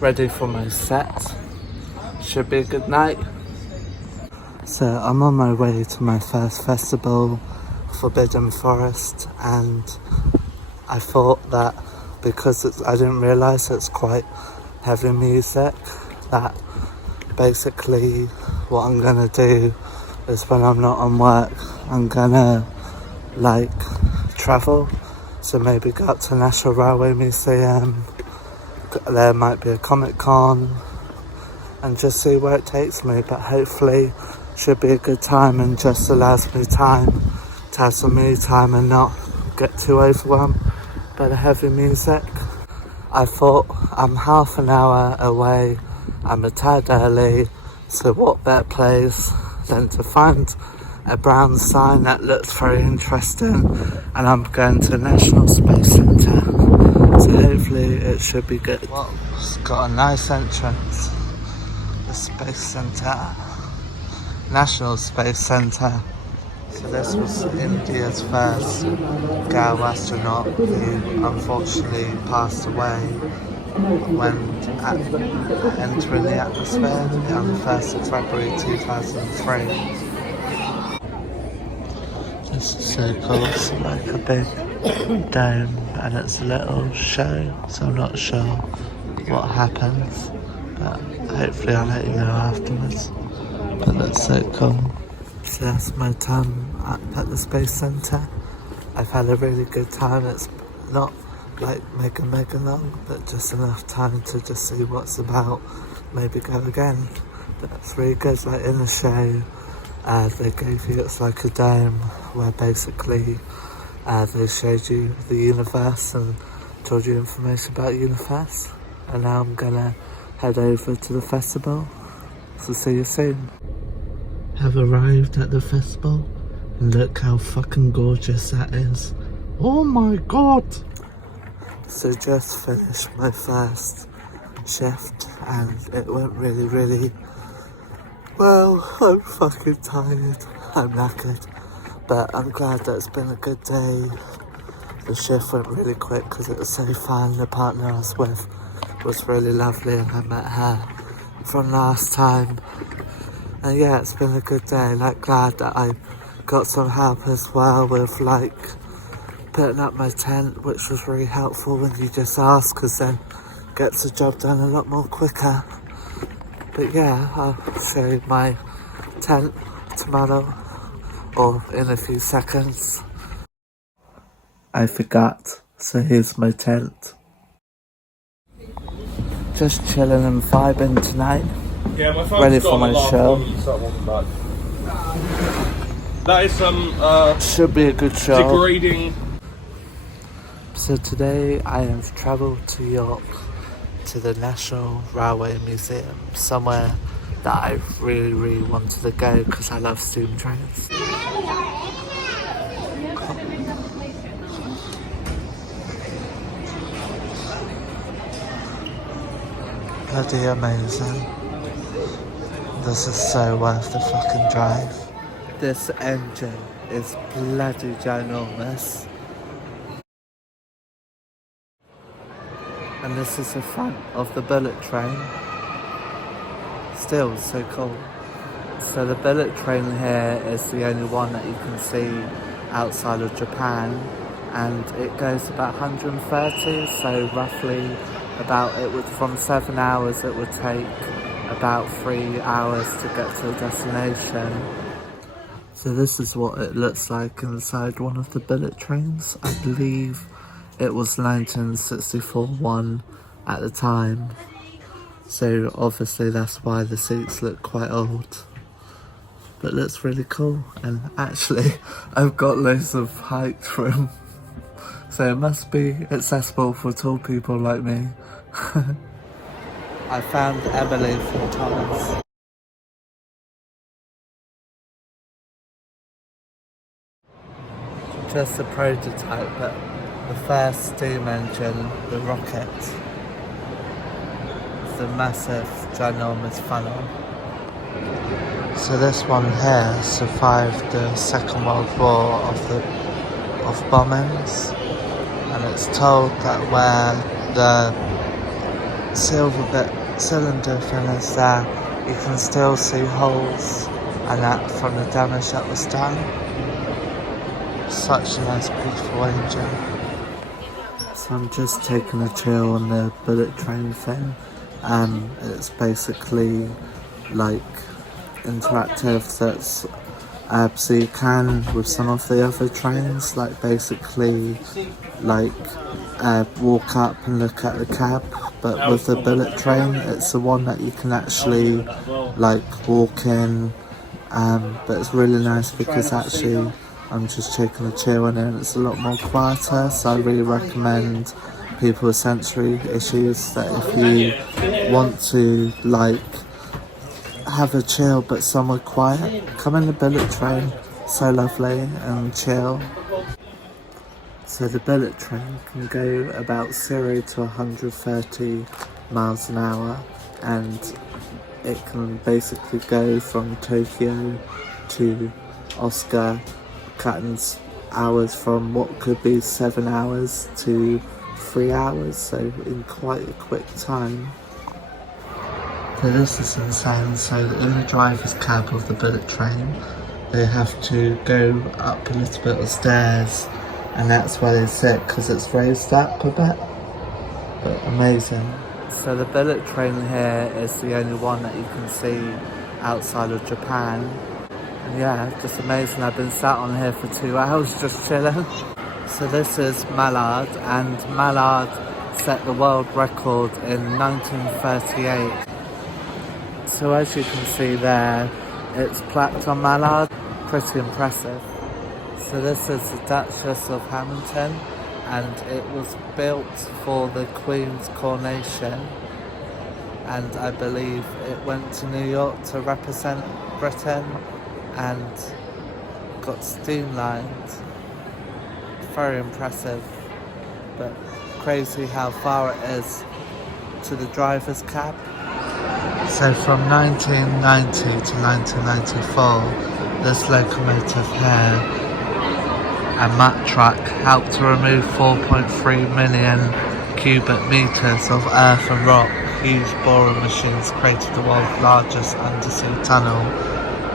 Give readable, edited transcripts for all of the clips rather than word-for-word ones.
ready for my set. Should be a good night. So I'm on my way to my first festival, Forbidden Forest, and I thought that because I didn't realise it's quite heavy music, that basically what I'm gonna do is when I'm not on work, I'm gonna like travel. So maybe go up to National Railway Museum, there might be a Comic Con, and just see where it takes me. But hopefully should be a good time and just allows me time to have some me time and not get too overwhelmed by the heavy music. I thought I'm half an hour away, I'm a tad early, so what better place than to find a brown sign that looks very interesting, and I'm going to the National Space Centre, so hopefully it should be good. Well, it's got a nice entrance, the Space Centre, National Space Centre. So this was India's first girl astronaut who unfortunately passed away when entering the atmosphere on the 1st of February 2003. This is so cool, it's like a big dome and it's a little show, so I'm not sure what happens, but hopefully I'll let you know afterwards. But that's so cool. So that's my time at the Space Centre. I've had a really good time. It's not like mega long, but just enough time to just see what's about, maybe go again. But it's really good. Like in the show, they gave you, it's like a dome where basically they showed you the universe and told you information about the universe. And now I'm gonna head over to the festival, so see you soon. Have arrived at the festival, and look how fucking gorgeous that is. Oh my god! So just finished my first shift and it went really well. I'm fucking tired, I'm knackered, but I'm glad that it's been a good day. The shift went really quick because it was so fun. The partner I was with was really lovely and I met her from last time. And yeah, it's been a good day. Like, glad that I got some help as well with like putting up my tent, which was really helpful when you just ask, because then gets the job done a lot more quicker. But yeah, I'll show you my tent tomorrow or in a few seconds. I forgot, so here's my tent. Just chilling and vibing tonight. Yeah, my phone's ready for my show. That is some should be a good show. Degrading. So today I have travelled to York to the National Railway Museum, somewhere that I really wanted to go because I love steam trains. Bloody amazing. This is so worth the fucking drive. This engine is bloody ginormous. And this is the front of the bullet train. Still so cool. So the bullet train here is the only one that you can see outside of Japan, and it goes about 130, so roughly about, it would, from 7 hours it would take about 3 hours to get to the destination. So this is what it looks like inside one of the bullet trains. I believe it was 1964 one at the time. So obviously that's why the seats look quite old. But it looks really cool, and actually I've got loads of height room. So it must be accessible for tall people like me. I found Emily from Thomas. Just a prototype, but the first steam engine, the rocket. It's a massive, ginormous funnel. So this one here survived the Second World War of bombings, and it's told that where the silver bit cylinder finish there, you can still see holes and that from the damage that was done. Such a nice beautiful engine. So I'm just taking a chill on the bullet train thing. It's basically like interactive, so you can with some of the other trains like basically like walk up and look at the cab, but with the bullet train it's the one that you can actually like walk in, but it's really nice because actually I'm just taking a chill in it and it's a lot more quieter, so I really recommend people with sensory issues that if you want to like have a chill but somewhere quiet, come in the bullet train. So lovely and chill. So the bullet train can go about 0 to 130 miles an hour, and it can basically go from Tokyo to Osaka, cutting hours from what could be 7 hours to 3 hours, so in quite a quick time. So this is insane. So in the driver's cab of the bullet train, they have to go up a little bit of stairs, and that's where they sit because it's raised up a bit. But amazing. So the bullet train here is the only one that you can see outside of Japan. And yeah, just amazing. I've been sat on here for 2 hours just chilling. So this is Mallard, and Mallard set the world record in 1938. So as you can see there, it's plaqued on Mallard, pretty impressive. So this is the Duchess of Hamilton, and it was built for the Queen's coronation, and I believe it went to New York to represent Britain and got streamlined. Very impressive, but crazy how far it is to the driver's cab. So from 1990 to 1994, this locomotive here and mat track helped to remove 4.3 million cubic meters of earth and rock. Huge boring machines created the world's largest undersea tunnel,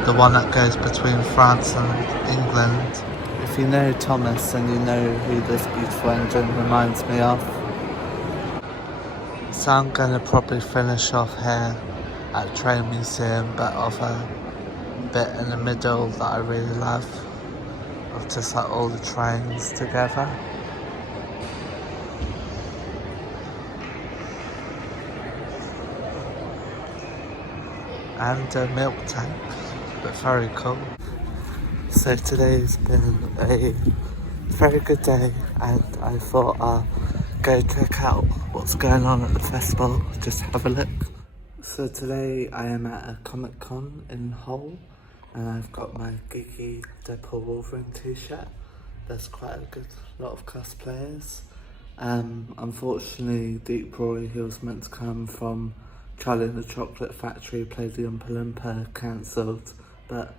the one that goes between France and England. If you know Thomas, then you know who this beautiful engine reminds me of. So I'm going to probably finish off here at Train Museum, but of a bit in the middle that I really love, of just like all the trains together. And a milk tank, but very cool. So today's been a very good day, and I thought I'll go check out what's going on at the festival, just have a look. So today I am at a Comic Con in Hull, and I've got my geeky Deadpool Wolverine t-shirt. There's quite a good lot of cosplayers. Unfortunately, Deep Roy, who was meant to come from Charlie and the Chocolate Factory, played the Oompa Loompa, cancelled. But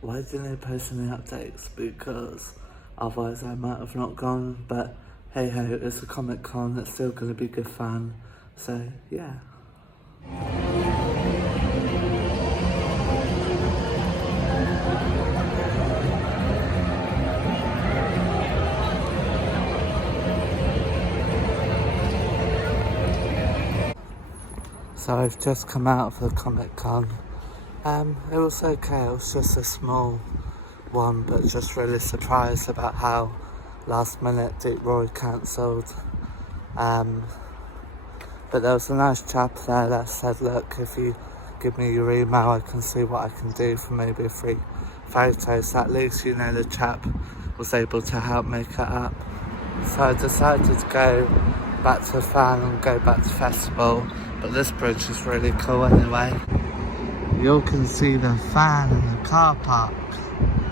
why didn't they post any updates? Because otherwise I might have not gone. But hey ho, it's a Comic Con, it's still going to be good fun. So yeah. So I've just come out of the Comic Con. It was okay, it was just a small one, but just really surprised about how last minute Deep Roy cancelled. But there was a nice chap there that said, look, if you give me your email, I can see what I can do for maybe a free photo. So at least, you know, the chap was able to help make it up. So I decided to go back to the fan and go back to the festival. But this bridge is really cool anyway. You all can see the fan in the car park.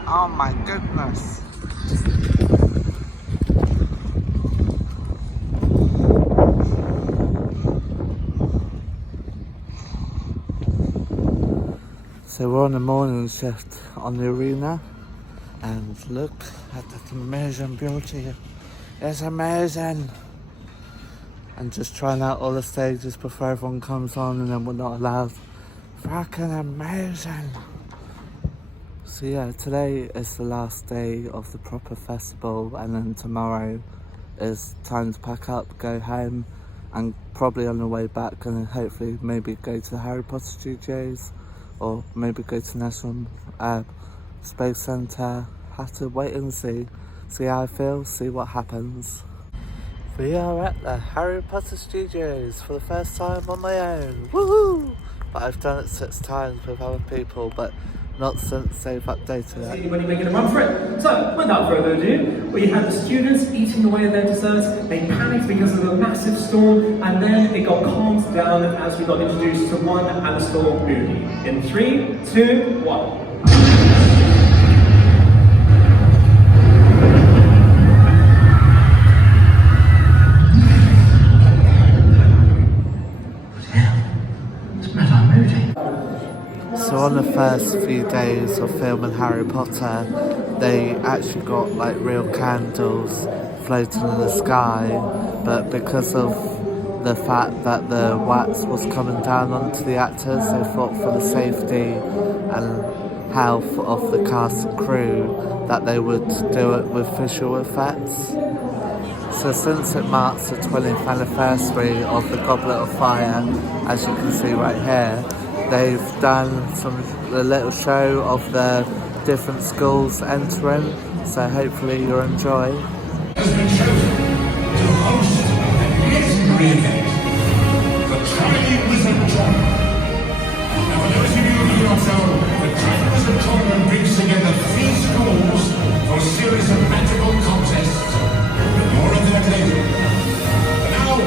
Oh my goodness. So we're on the morning shift on the arena, and look at that amazing beauty. It's amazing. and just trying out all the stages before everyone comes on and then we're not allowed. Fucking amazing. So yeah, today is the last day of the proper festival, and then tomorrow is time to pack up, go home, and probably on the way back gonna hopefully maybe go to the Harry Potter Studios or maybe go to National Space Centre. Have to wait and see how I feel, see what happens. We are at the Harry Potter Studios for the first time on my own. Woohoo! But I've done it 6 times with other people, but not since they've updated it. Anybody making a run for it? So, without further ado, we had the students eating away at their desserts. They panicked because of the massive storm, and then it got calmed down as we got introduced to one Alistair Moody. In 3, 2, 1. So on the first few days of filming Harry Potter, they actually got like real candles floating in the sky, but because of the fact that the wax was coming down onto the actors, they thought for the safety and health of the cast and crew that they would do it with visual effects. So since it marks the 20th anniversary of the Goblet of Fire, as you can see right here, they've done a little show of the different schools entering, so hopefully you'll enjoy. Has been chosen to host a legendary event, the Tiny Wizard Tournament. Now for those of you who do not know, the Tiny Wizard Tournament brings together 3 schools for a series of magical contests. But more of that later. And now,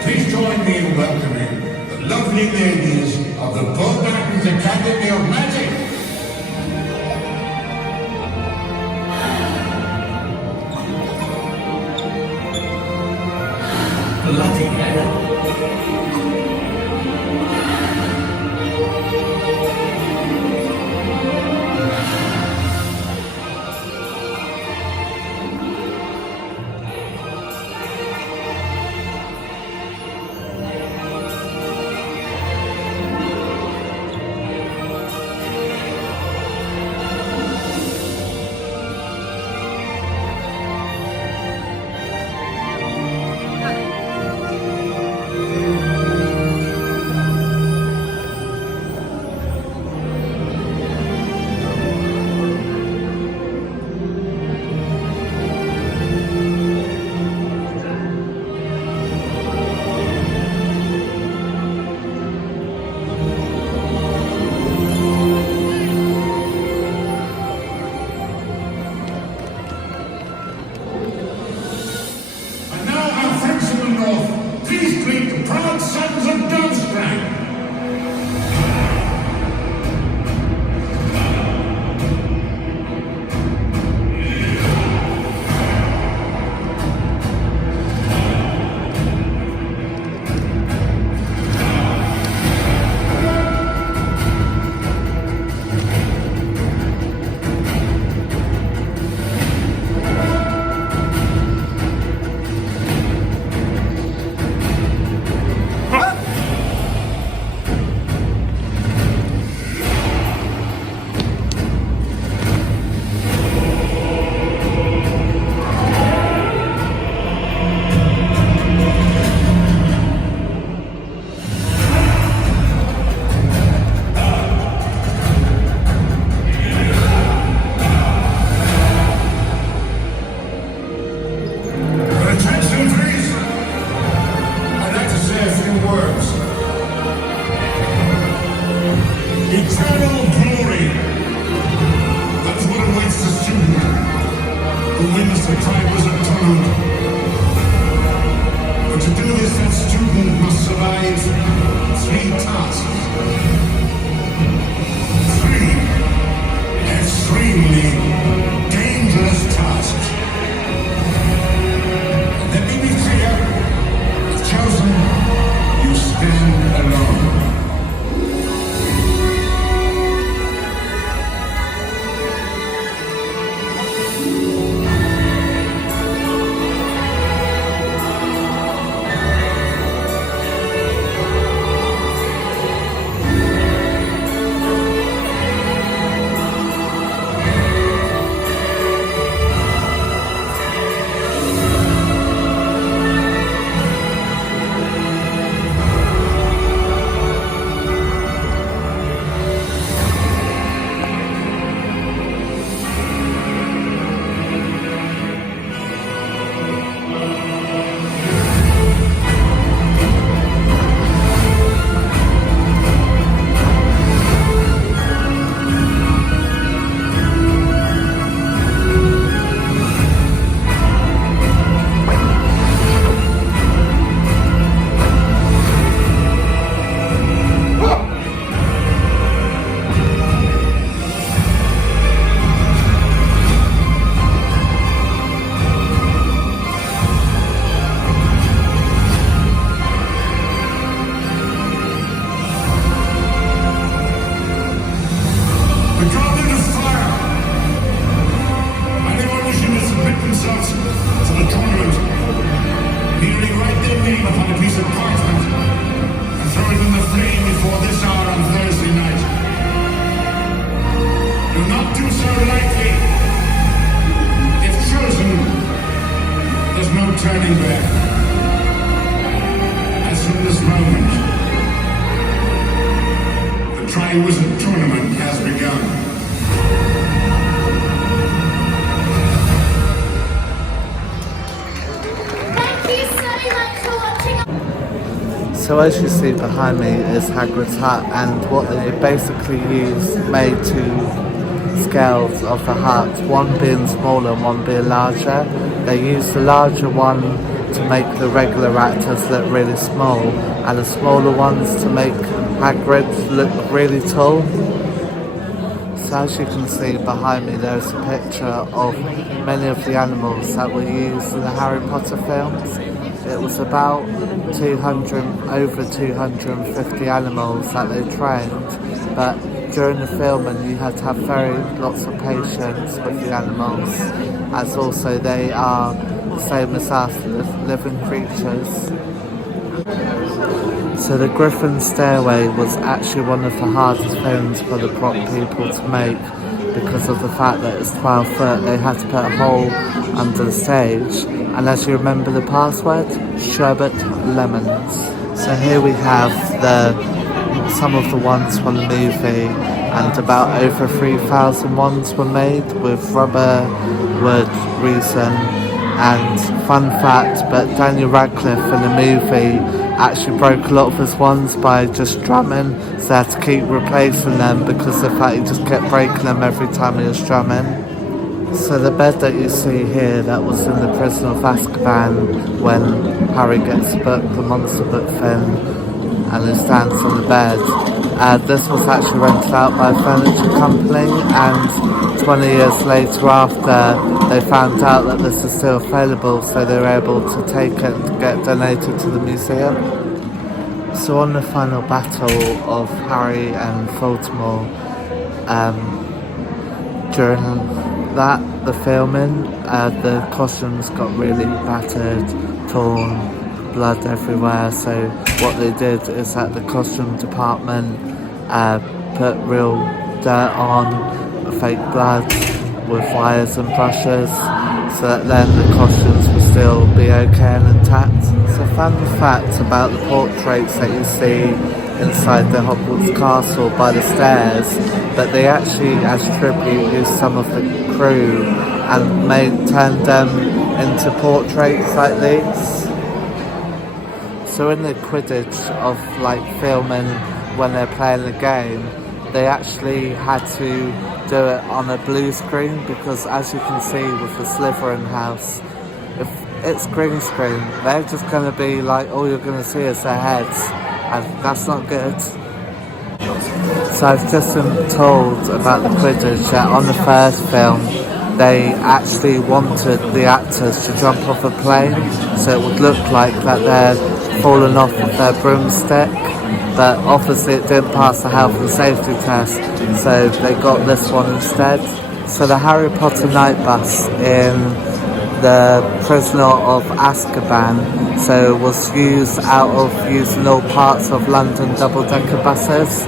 please join me in welcoming the lovely ladies of the Beauxbatons Academy of Magic. Bloody hell. Tiny Wizard Tournament has begun. So as you see behind me is Hagrid's hut, and what they basically use made two scales of the hut, one being smaller and one being larger. They use the larger one to make the regular actors look really small, and the smaller ones to make Hagrid look really tall. So as you can see behind me, there's a picture of many of the animals that were used in the Harry Potter films. It was about over 250 animals that they trained, but during the filming you had to have lots of patience with the animals, as also they are the same as us, living creatures. So the Griffin Stairway was actually one of the hardest films for the prop people to make, because of the fact that it's 12 foot. They had to put a hole under the stage, and as you remember the password, sherbet lemons. So here we have some of the ones from the movie, and about over 3,000 ones were made with rubber, wood, resin, and fun fact, but Daniel Radcliffe in the movie actually broke a lot of his ones by just drumming, so they had to keep replacing them because of the fact he just kept breaking them every time he was drumming. So the bed that you see here, that was in the Prisoner of Azkaban when Harry gets booked, the monster book thing, and he stands on the bed. This was actually rented out by a furniture company, and 20 years later after, they found out that this is still available, so they were able to take it and get donated to the museum. So on the final battle of Harry and Voldemort, during the filming, the costumes got really battered, torn, blood everywhere. So what they did is that the costume department put real dirt on, fake blood with wires and brushes, so that then the costumes will still be okay and intact. So fun fact about the portraits that you see inside the Hogwarts castle by the stairs, but they actually, as tribute, used some of the crew and turned them into portraits like these. So in the Quidditch of filming when they're playing the game, they actually had to do it on a blue screen, because as you can see with the Slytherin house, if it's green screen, they're just going to be all you're going to see is their heads, and that's not good. So I've just been told about the Quidditch that on the first film they actually wanted the actors to jump off a plane, so it would look like that they're falling off of their broomstick, but obviously it didn't pass the health and safety test, so they got this one instead. So the Harry Potter night bus in the Prisoner of Azkaban, so was used out of using all parts of London double-decker buses,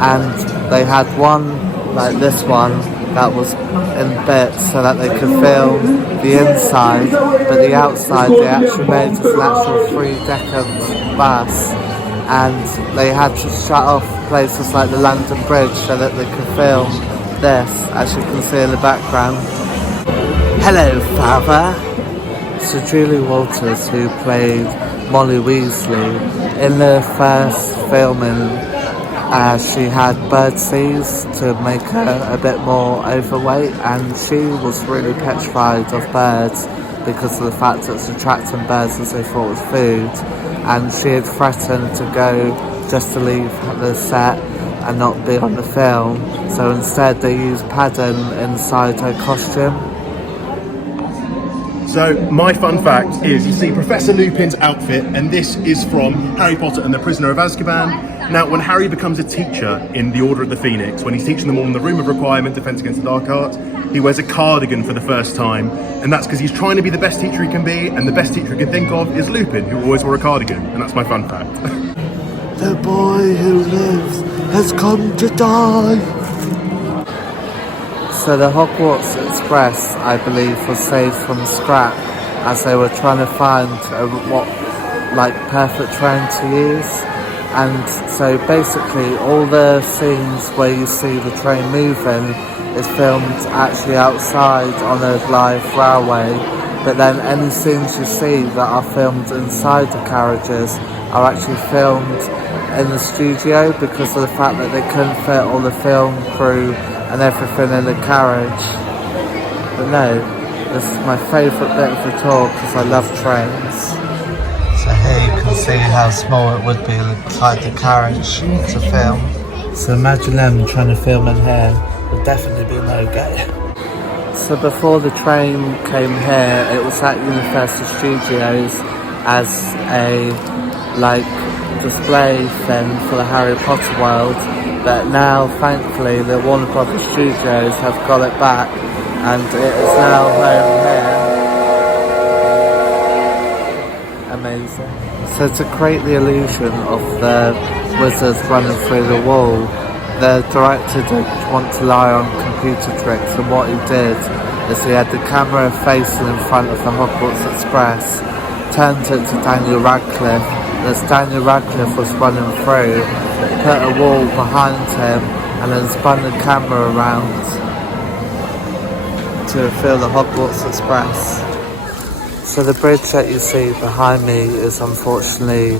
and they had one like this one that was in bits so that they could film the inside, but the outside they actually made as an actual 3-decker bus, and they had to shut off places like the London Bridge so that they could film this, as you can see in the background. Hello, Father! So Julie Walters, who played Molly Weasley, in the first filming, she had birdseas to make her a bit more overweight, and she was really petrified of birds because of the fact that it's attracting birds as they thought it was food, and she had threatened to go just to leave the set and not be on the film, so instead they used padding inside her costume. So my fun fact is, you see Professor Lupin's outfit, and this is from Harry Potter and the Prisoner of Azkaban. Now, when Harry becomes a teacher in the Order of the Phoenix, when he's teaching them all in the Room of Requirement, Defense Against the Dark Arts, he wears a cardigan for the first time, and that's because he's trying to be the best teacher he can be, and the best teacher he can think of is Lupin, who always wore a cardigan, and that's my fun fact. The boy who lives has come to die. So the Hogwarts Express, I believe, was saved from scrap as they were trying to find perfect train to use. And so basically all the scenes where you see the train moving is filmed actually outside on a live railway, but then any scenes you see that are filmed inside the carriages are actually filmed in the studio because of the fact that they couldn't fit all the film crew and everything in the carriage. But no, this is my favourite bit of the tour because I love trains. So here you can see how small it would be inside the carriage to film. So imagine them trying to film in here, would definitely be no go. So before the train came here, it was at Universal Studios as a display thing for the Harry Potter world, but now thankfully the Warner Brothers Studios have got it back and it is now home here. Amazing. So to create the illusion of the wizards running through the wall, the director didn't want to rely on computer tricks, and what he did is he had the camera facing in front of the Hogwarts Express, turned it to Daniel Radcliffe, and as Daniel Radcliffe was running through, put a wall behind him and then spun the camera around to fill the Hogwarts Express. So the bridge that you see behind me is unfortunately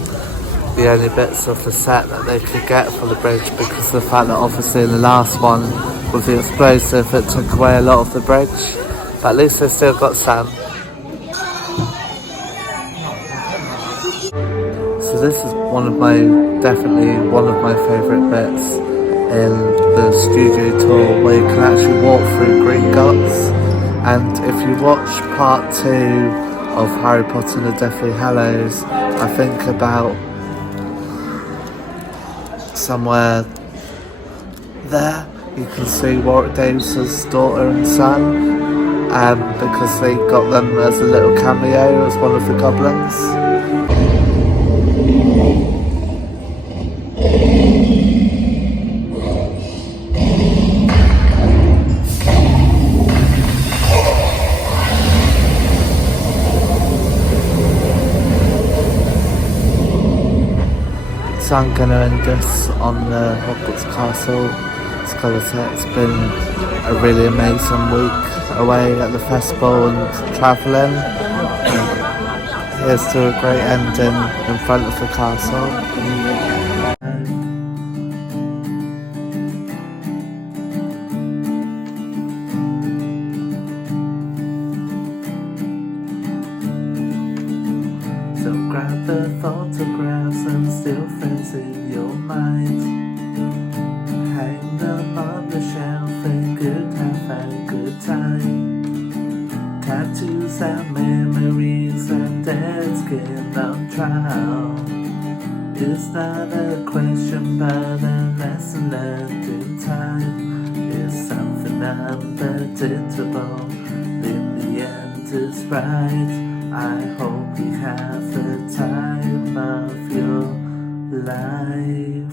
the only bits of the set that they could get for the bridge because of the fact that obviously in the last one with the explosive it took away a lot of the bridge, but at least they still got some. So this is definitely one of my favourite bits in the studio tour, where you can actually walk through Gringotts. And if you watch part 2 of Harry Potter and the Deathly Hallows, I think about somewhere there you can see Warwick Davis's daughter and son, because they got them as a little cameo as one of the goblins. So I'm going to end this on the Hogwarts Castle. It's got to say it's been a really amazing week away at the festival and travelling. Here's to a great ending in front of the castle. So grab the photographs and still friends in your mind. Hang them on the shelf and have a good time. Tattoos and memories and dead skin on trial. It's not a question but a lesson learned in time. It's something unpredictable, in the end it's right. I hope you have the time of your life.